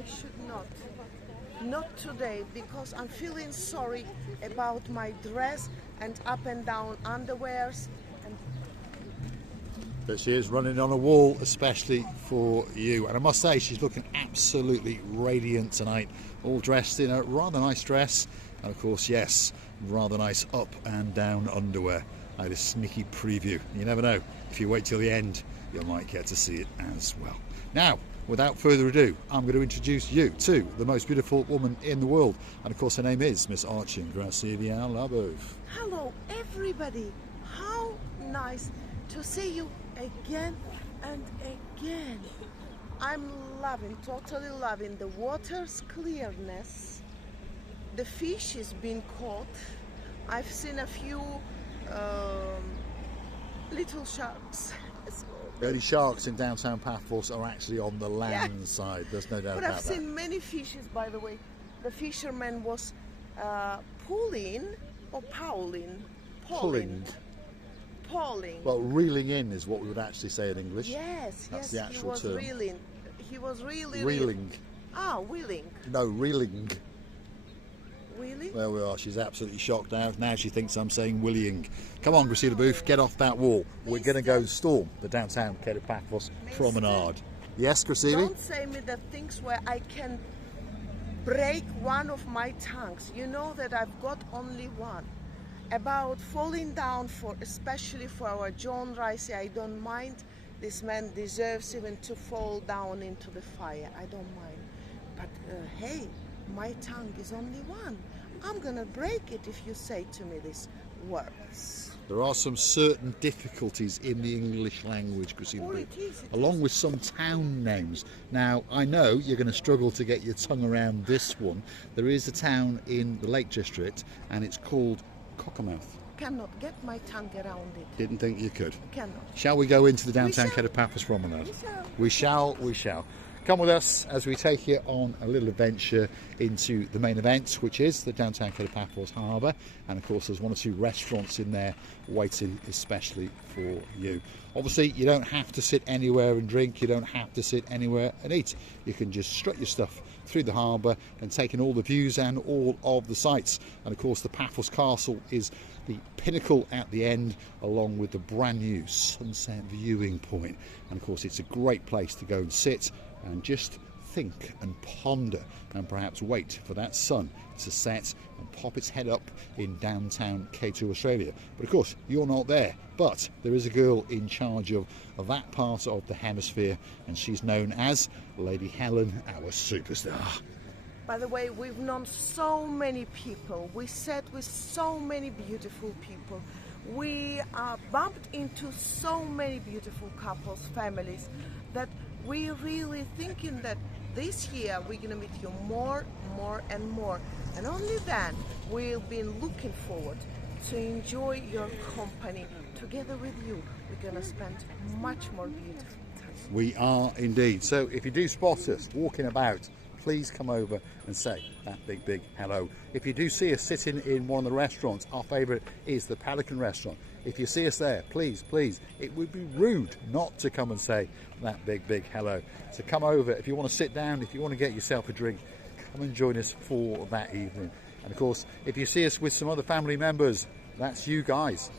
I should not. Not today, because I'm feeling sorry about my dress and up and down underwears. And But she is running on a wall, especially for you. And I must say, she's looking absolutely radiant tonight, all dressed in a rather nice dress. And of course, yes, rather nice up and down underwear. I had a sneaky preview. You never know. If you wait till the end, you might get to see it as well. Now, without further ado, I'm going to introduce you to the most beautiful woman in the world. And of course, her name is Miss Archie Gracilia Labov. hello, everybody. How nice to see you again and again. I'm totally loving the water's clearness. The fish is being caught. I've seen a few little sharks. The only sharks in downtown Paphos are actually on the land side. There's no doubt But about I've that. seen many fishes, by the way. The fisherman was pulling or pulling. Well, reeling in is what we would actually say in English. Yes, That's yes, the actual he was term. reeling. He was really Reeling. Wheeling. No, reeling. Really? There we are. She's absolutely shocked now. Now she thinks I'm saying willying. Come on, Gracilia Booth, get off that wall. We're going to go storm the downtown Paphos promenade. Yes, Gracilia? Don't say me the things where I can break one of my tongues. You know that I've got only one. About falling down, especially for our John Rice, I don't mind. This man deserves even to fall down into the fire. I don't mind. But hey, my tongue is only one. I'm gonna break it if you say to me these words. There are some certain difficulties in the English language, Gracilia Oh, Booth, it is. along with some town names. Now, I know you're going to struggle to get your tongue around this one. There is a town in the Lake District, and it's called Cockermouth. Cannot get my tongue around it. Didn't think you could. Cannot. Shall we go into the downtown shall. Paphos promenade? We shall. We shall. Come with us as we take you on a little adventure into the main event, which is the downtown Paphos Harbour. And of course, there's one or two restaurants in there waiting especially for you. Obviously, you don't have to sit anywhere and drink. You don't have to sit anywhere and eat. You can just strut your stuff through the harbour and take in all the views and all of the sights. And of course, the Paphos Castle is the pinnacle at the end, along with the brand new sunset viewing point. And of course, it's a great place to go and sit and just think and ponder and perhaps wait for that sun to set and pop its head up in downtown K2 Australia. But of course, you're not there, but there is a girl in charge of that part of the hemisphere, and she's known as Lady Helen, our superstar. By the way, we've known so many people. We sat with so many beautiful people. We bumped into so many beautiful couples, families, that we're really thinking that this year we're going to meet you more and more. And only then we've been looking forward to enjoy your company. Together with you, we're going to spend much more beautiful time. We are indeed. So if you do spot us walking about, please come over and say that big hello. If you do see us sitting in one of the restaurants, our favourite is the Pelican Restaurant. If you see us there, please, it would be rude not to come and say that big hello. So come over. If you want to sit down, if you want to get yourself a drink, come and join us for that evening. And of course, if you see us with some other family members, that's you guys.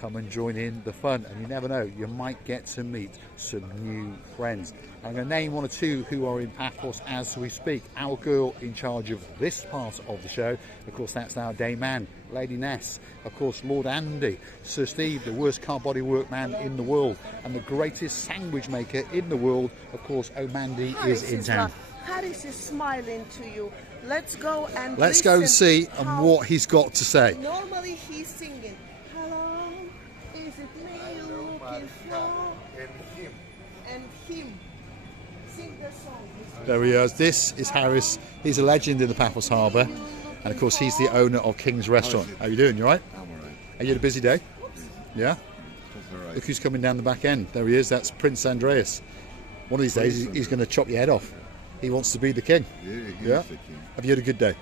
Come and join in the fun, and you never know, you might get to meet some new friends. I'm going to name one or two who are in Paphos as we speak. Our girl in charge of this part of the show, of course, that's our day man, Lady Ness. Of course, Lord Andy, Sir Steve, the worst car bodywork man in the world, and the greatest sandwich maker in the world, of course, O'Mandy is in town. Harris is smiling to you. Let's go and see what he's got to say. Normally he's singing, hello, is it me you're looking for? And him. Sing the song. There he is. This is Harris. He's a legend in the Paphos Harbour. And of course, he's the owner of King's Restaurant. How are you doing? You all right? I'm all right. Are you had a busy day? Yeah? All right. Look who's coming down the back end. There he is. That's Prince Andreas. One of these days, he's going to chop your head off. He wants to be the king. Yeah? The king. Have you had a good day?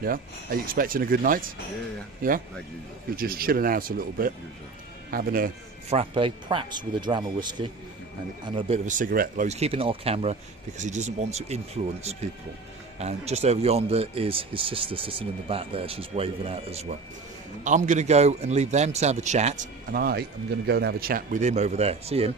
Yeah? Are you expecting a good night? Yeah. Yeah? Like usual. You're just chilling out a little bit, Usual. having a frappe, perhaps with a dram of whiskey. and a bit of a cigarette. Although he's keeping it off camera because he doesn't want to influence people. And just over yonder is his sister sitting in the back there. She's waving out as well. I'm going to go and leave them to have a chat, and I am going to go and have a chat with him over there. See him?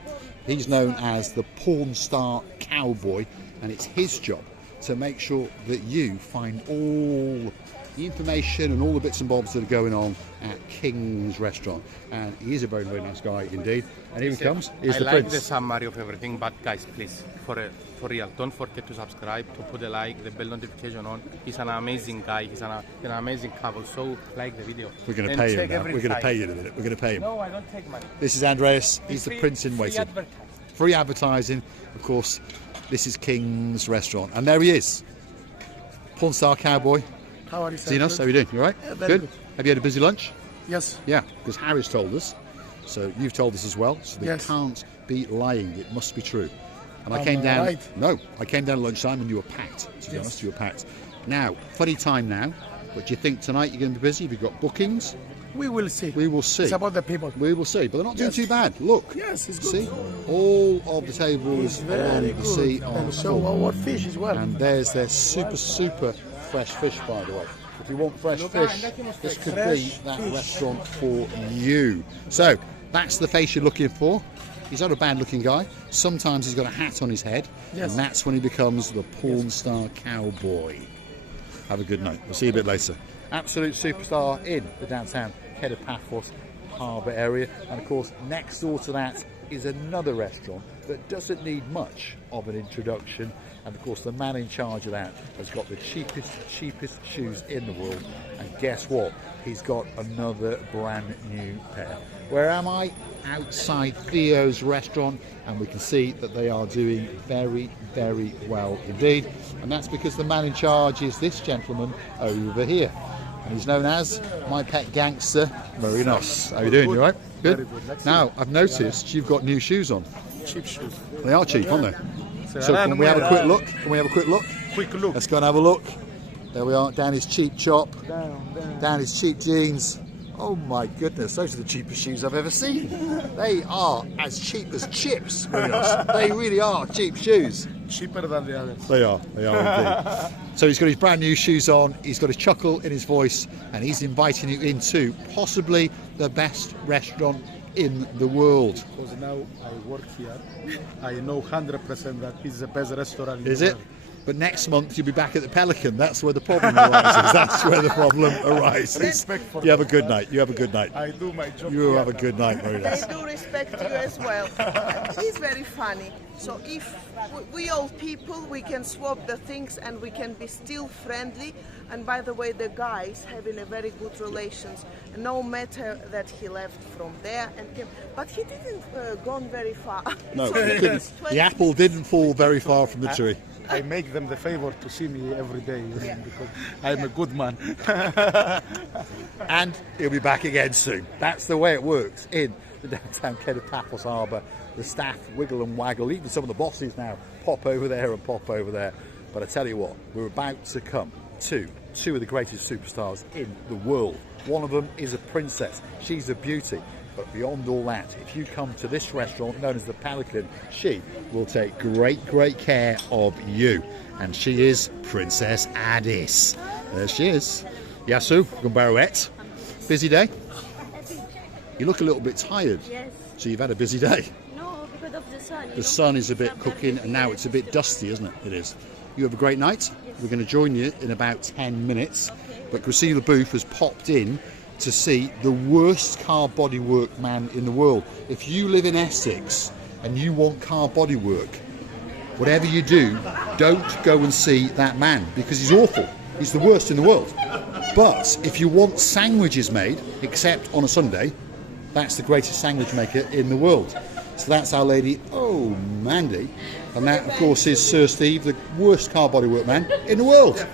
He's known as the porn star cowboy, and it's his job to make sure that you find all the information and all the bits and bobs that are going on at King's Restaurant. And he is a very, very nice guy indeed. And here he comes. Here's the I like prince. the summary of everything, but guys, please, for real, don't forget to subscribe, to put a like, the bell notification on. He's an amazing guy. He's an amazing couple. So like the video. We're going to pay him now. We're going to pay you in a minute. We're going to pay him. No, I don't take money. This is Andreas. He's the prince in waiting. Free advertising. Free advertising, of course. This is King's Restaurant, and there he is, porn star cowboy. How are you, sir? Zenos, how are you doing? You all right? Yeah, very good. Have you had a busy lunch? Yes. Yeah, because Harry's told us, so you've told us as well. So they Yes. can't be lying. It must be true. And I Am came I down. right? No, I came down at lunchtime and you were packed. To be honest, you were packed. Now, funny time now. But do you think tonight you're going to be busy? Have you got bookings? We will see. We will see. It's about the people. We will see, but they're not doing Yes. too bad. Look. Yes, it's good. See, all of the tables Very around the good. sea are And so full. our fish as well. And there's their super fresh fish, by the way. If you want fresh fish, this could be Fresh that fish. restaurant for you. So that's the face you're looking for. He's not a bad looking guy. Sometimes he's got a hat on his head, Yes. and that's when he becomes the porn star cowboy. Have a good night. We'll see you a bit later. Absolute superstar in the downtown head of Paphos Harbour area, and of course next door to that is another restaurant that doesn't need much of an introduction, and of course the man in charge of that has got the cheapest shoes in the world, and guess what, he's got another brand new pair. Where am I? Outside Theo's restaurant, and we can see that they are doing very, very well indeed, and that's because the man in charge is this gentleman over here. And he's known as my pet gangster, Marinos. How are you doing? You all right? Good? Very good. Now, I've noticed you've got new shoes on. Cheap shoes. They are cheap, aren't they? So can we have a quick look? Can we have a quick look? Quick look. Let's go and have a look. There we are, down his cheap chop, Down. down his cheap jeans. Oh my goodness, those are the cheapest shoes I've ever seen. They are as cheap as chips, Marinos. They really are cheap shoes. Cheaper than the others. They are indeed. So he's got his brand new shoes on, he's got a chuckle in his voice, and he's inviting you into possibly the best restaurant in the world. Because now I work here, I know 100% that it's the best restaurant in Is the it? world. But next month you'll be back at the Pelican. That's where the problem arises. That's where the problem arises. Respect for You have a good night. You have a good night. I do my job. You here have a now. good night, very They nice. do respect you as well. He's very funny. So if we old people, we can swap the things and we can be still friendly. And by the way, the guys having a very good relations, no matter that he left from there and came. But he didn't gone very far. No, It's only you couldn't. 20 The apple didn't fall very far from the tree. I make them the favor to see me every day Yeah. because I'm a good man. And he'll be back again soon. That's the way it works in the downtown Head of Paphos Harbour. The staff wiggle and waggle. Even some of the bosses now pop over there and pop over there. But I tell you what, we're about to come to two of the greatest superstars in the world. One of them is a princess. She's a beauty. But beyond all that, if you come to this restaurant known as the Pelican, she will take great care of you. And she is Princess Addis. There she is. Yasu, Gumbarouette. Busy day? You look a little bit tired. Yes. So you've had a busy day. No, because of the sun. The sun is a bit cooking and now it's a bit dusty, isn't it? It is. You have a great night. We're going to join you in about 10 minutes. But Christina Booth has popped in to see the worst car bodywork man in the world. If you live in Essex and you want car bodywork, whatever you do, don't go and see that man because he's awful. He's the worst in the world. But if you want sandwiches made, except on a Sunday, that's the greatest sandwich maker in the world. So that's our lady, Mandy. And that, of course, is Sir Steve, the worst car bodywork man in the world.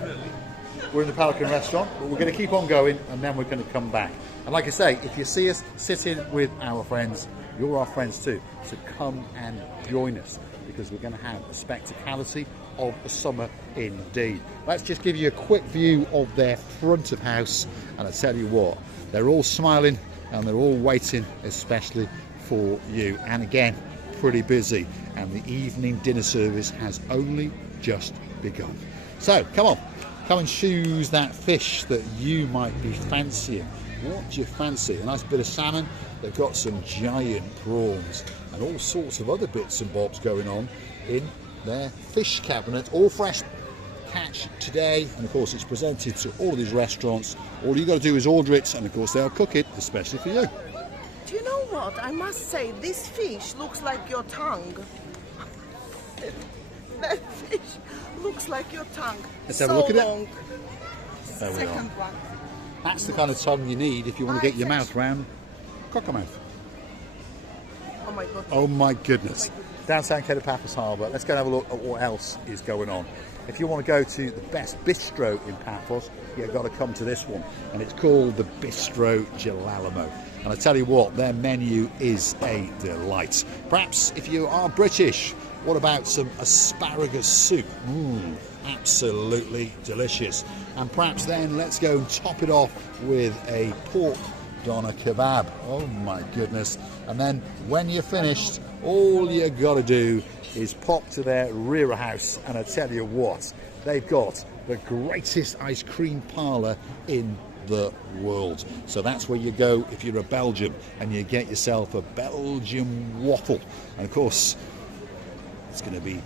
We're in the Pelican Restaurant, but we're going to keep on going and then we're going to come back. And like I say, if you see us sitting with our friends, you're our friends too. So come and join us because we're going to have the spectacality of the summer indeed. Let's just give you a quick view of their front of house. And I tell you what, they're all smiling and they're all waiting especially for you. And again, pretty busy, and the evening dinner service has only just begun. So come on, come and choose that fish that you might be fancying. What do you fancy? A nice bit of salmon. They've got some giant prawns and all sorts of other bits and bobs going on in their fish cabinet, all fresh catch today, and of course it's presented to all of these restaurants. All you got to do is order it, and of course they'll cook it especially for you. Do you know what? I must say, this fish looks like your tongue. That fish looks like your tongue. Let's have a look at it. Long. There we Second are. one. That's the kind of tongue you need if you want to get your mouth round cockermouth. Oh my God. Oh my goodness. Downtown Cape of Paphos Harbour. Let's go and have a look at what else is going on. If you want to go to the best bistro in Paphos, you've got to come to this one, and it's called the Bistro Gilalamo. And I tell you what, their menu is a delight. Perhaps if you are British, what about some asparagus soup? Absolutely delicious. And perhaps then let's go and top it off with a pork doner kebab. Oh my goodness. And then when you're finished, all you got to do is pop to their rear house, and I tell you what, they've got the greatest ice cream parlour in the world. So that's where you go if you're a Belgian, and you get yourself a Belgian waffle. And of course, it's going to be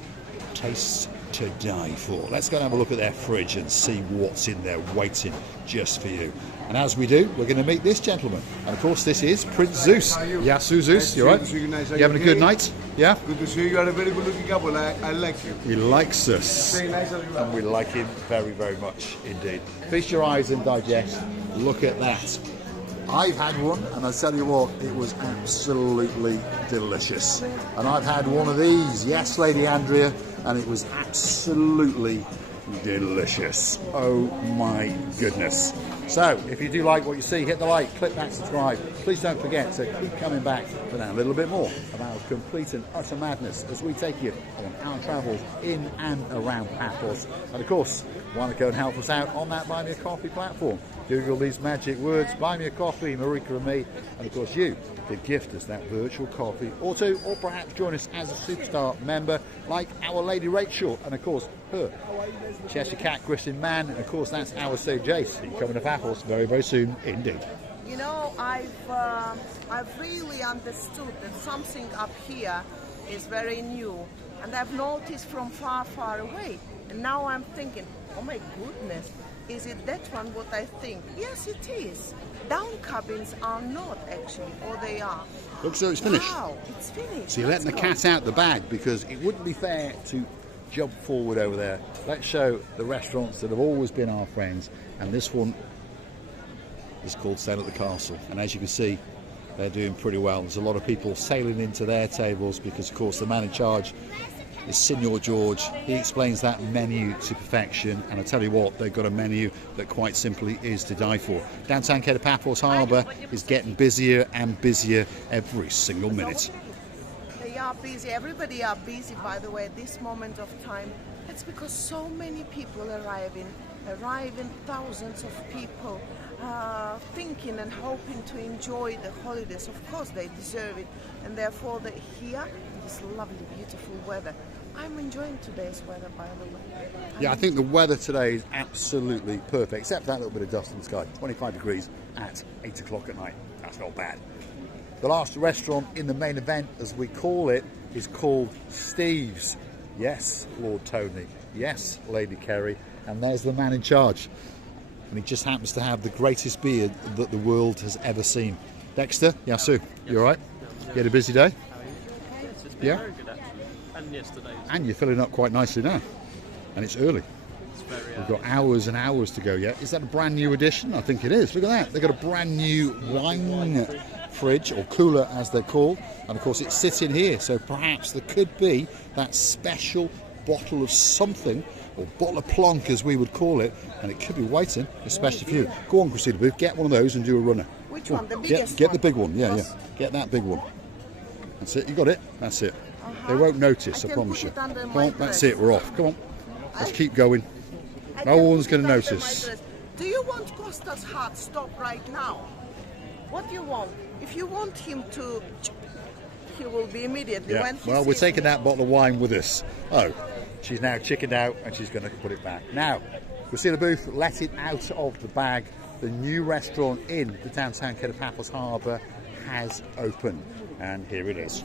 tastes to die for. Let's go and have a look at their fridge and see what's in there waiting just for you. And as we do, we're going to meet this gentleman. And of course, this is Prince Zeus. Yeah, Zeus, you all right? You having a good night? Yeah? Good to see you. You are a very good looking couple. I like you. He likes us. Very nice of you. And we like him very, very much indeed. Feast your eyes and digest. Look at that. I've had one, and I tell you what, it was absolutely delicious. And I've had one of these, yes, Lady Andrea, and it was absolutely delicious. Oh my goodness. So, if you do like what you see, hit the like, click that subscribe. Please don't forget to keep coming back for now a little bit more of our complete and utter madness as we take you on our travels in and around Paphos. And of course, want to go and help us out on that Buy Me a Coffee platform. Google these magic words, Buy Me a Coffee, Marika and me, and of course you could gift us that virtual coffee or two, or perhaps join us as a superstar member like our Lady Rachel, and of course her Cheshire Cat Christian Man, and of course that's our Sir Jace. He's coming to Paphos very, very soon indeed. You know, I've really understood that something up here is very new, and I've noticed from far, far away. And now I'm thinking, oh my goodness, is it that one what I think? Yes, it is. Down cabins are not actually, or they are. Looks so it's finished. Wow, it's finished. So you're letting the cat out the bag, because it wouldn't be fair to jump forward over there. Let's show the restaurants that have always been our friends, and this one is called Sail at the Castle, and as you can see, they're doing pretty well. There's a lot of people sailing into their tables because, of course, the man in charge is Signor George. He explains that menu to perfection, and I tell you what, they've got a menu that quite simply is to die for. Downtown Cape of Paphos Harbour is getting busier and busier every single minute. They are busy. Everybody are busy, by the way, at this moment of time. It's because so many people arriving, thousands of people thinking and hoping to enjoy the holidays. Of course, they deserve it, and therefore they're here in this lovely, beautiful weather. I'm enjoying today's weather, by the way. Yeah, I think the weather today is absolutely perfect, except for that little bit of dust in the sky. 25 degrees at 8 o'clock at night. That's not bad. The last restaurant in the main event, as we call it, is called Steve's. Yes, Lord Tony. Yes, Lady Kerry. And there's the man in charge. And he just happens to have the greatest beard that the world has ever seen. Dexter, Yasu, you all right? You had a busy day? Yeah? And yesterday. And you're filling up quite nicely now. And it's early. It's very We've got hours and hours to go yet. Is that a brand new edition? I think it is. Look at that. They've got a brand new wine fridge, or cooler as they're called. And of course it's sitting here. So perhaps there could be that special bottle of something, or bottle of plonk as we would call it. And it could be waiting, especially for you. Go on, Christina Booth, get one of those and do a runner. Which one? The biggest Get one? the big one. Yeah, yeah. Get that big one. That's it. You got it? That's it. They won't notice, I promise you. Come on, that's it. We're off. Come on. Let's keep going. No one's going to notice. Do you want Costa's heart stop right now? What do you want? If you want him to he will be immediately. Yeah. When he Well, we're sees taking me. that bottle of wine with us. Oh, she's now chickened out and she's going to put it back. Now, Christina Booth let it out of the bag. The new restaurant in the downtown Paphos Harbour has opened, and here it is.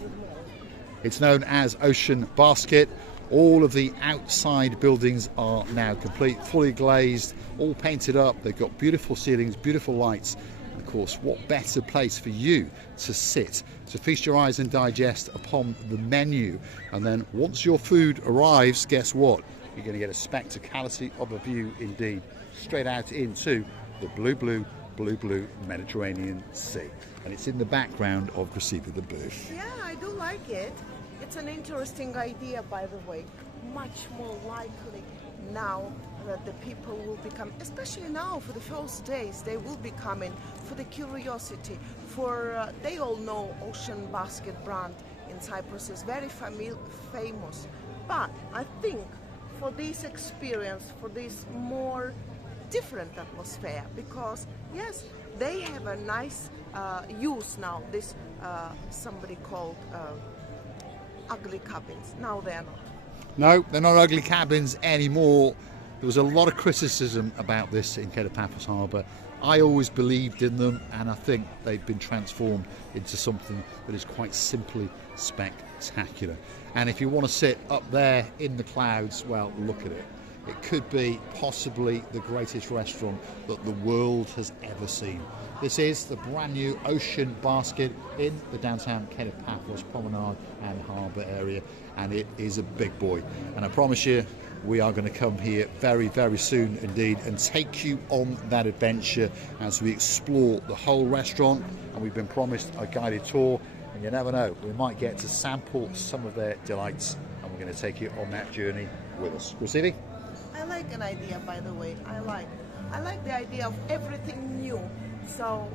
It's known as Ocean Basket. All of the outside buildings are now complete, fully glazed, all painted up. They've got beautiful ceilings, beautiful lights. And of course, what better place for you to sit, to feast your eyes and digest upon the menu. And then once your food arrives, guess what? You're going to get a spectacality of a view indeed, straight out into the blue Mediterranean Sea. And it's in the background of Christina Booth. Yeah, I do like it. It's an interesting idea, by the way. Much more likely now that the people will become, especially now for the first days, they will be coming for the curiosity. They all know Ocean Basket brand in Cyprus is very famous. But I think for this experience, for this more different atmosphere, because yes, they have a nice use now. This somebody called ugly cabins. Now they are not. No, they're not ugly cabins anymore. There was a lot of criticism about this in Paphos Harbour. I always believed in them, and I think they've been transformed into something that is quite simply spectacular. And if you want to sit up there in the clouds, well, look at it. It could be possibly the greatest restaurant that the world has ever seen. This is the brand new Ocean Basket in the downtown Paphos Promenade and Harbour area, and it is a big boy. And I promise you, we are going to come here very, very soon indeed and take you on that adventure as we explore the whole restaurant. And we've been promised a guided tour, and you never know, we might get to sample some of their delights, and we're going to take you on that journey with us. Rosidi? I like an idea, by the way. I like the idea of everything new. So,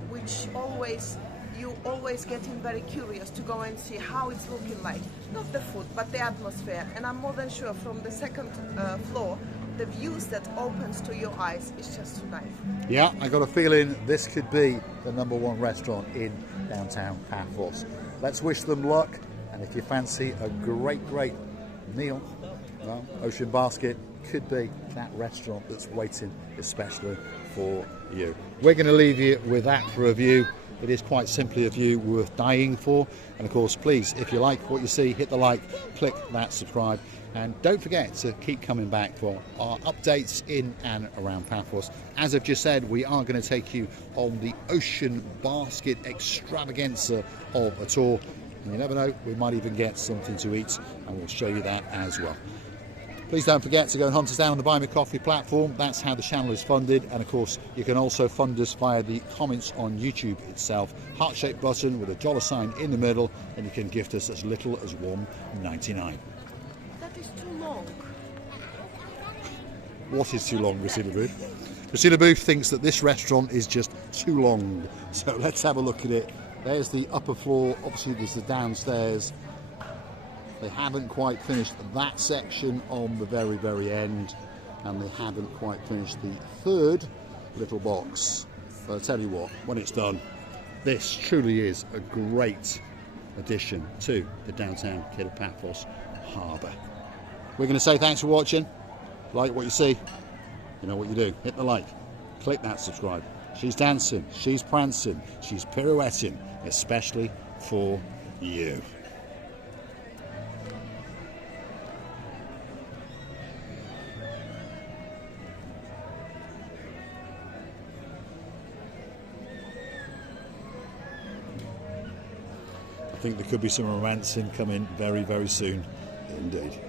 you always getting very curious to go and see how it's looking like. Not the food, but the atmosphere. And I'm more than sure from the second floor, the views that opens to your eyes is just so nice. Yeah, I got a feeling this could be the #1 restaurant in downtown Paphos. Let's wish them luck. And if you fancy a great meal, well, Ocean Basket could be that restaurant that's waiting especially for you. We're going to leave you with that for a view. It is quite simply a view worth dying for. And of course, please, if you like what you see, hit the like, click that subscribe, and don't forget to keep coming back for our updates in and around Paphos. As I've just said, we are going to take you on the Ocean Basket extravaganza of a tour. And you never know, we might even get something to eat, and we'll show you that as well. Please don't forget to go and hunt us down on the Buy Me Coffee platform. That's how the channel is funded. And of course, you can also fund us via the comments on YouTube itself. Heart-shaped button with a $sign in the middle, and you can gift us as little as $1.99. That is too long. What is too long, Christina Booth? Christina Booth thinks that this restaurant is just too long. So let's have a look at it. There's the upper floor. Obviously, there's the downstairs. They haven't quite finished that section on the very, very end, and they haven't quite finished the third little box. But I'll tell you what, when it's done, this truly is a great addition to the downtown Paphos Harbour. We're going to say thanks for watching. Like what you see, you know what you do. Hit the like, click that subscribe. She's dancing, she's prancing, she's pirouetting, especially for you. I think there could be some romancing coming very, very soon indeed.